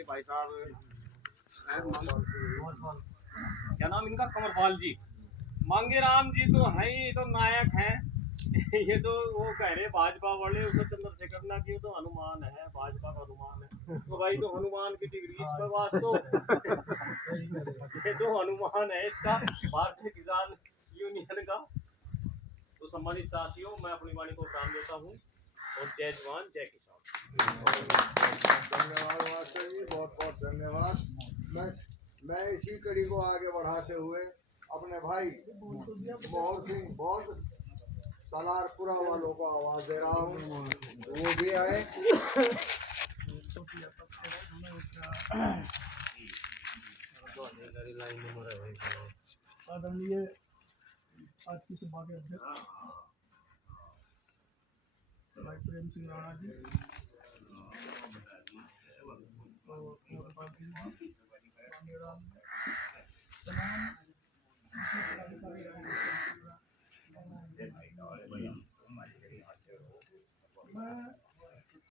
ये भाई साहब क्या नाम इनका, कंवरपाल जी। मांगेराम जी तो हैं ही, तो नायक हैं। ये तो वो कह रहे भाजपा वाले, उसको चंद्रशेखर ना की तो हनुमान है, भाजपा का हनुमान है। तो भाई तो हनुमान की डिग्री इस पर वास्तव ये तो हनुमान है इसका, भारतीय किसान यूनियन का। तो सम्मानित साथियों, मैं अपनी वाणी को विराम देता हूँ और जय जवान जय किसान। धन्यवाद मास्टर जी, बहुत बहुत धन्यवाद। मैं इसी कड़ी को आगे बढ़ाते हुए अपने भाई मोहन सिंह बहुत सलारपुरा वालों को आवाज दे रहा हूँ, वो भी आए। आदरणीय आज की सभा के अध्यक्ष भाई प्रेम सिंह राणा जी और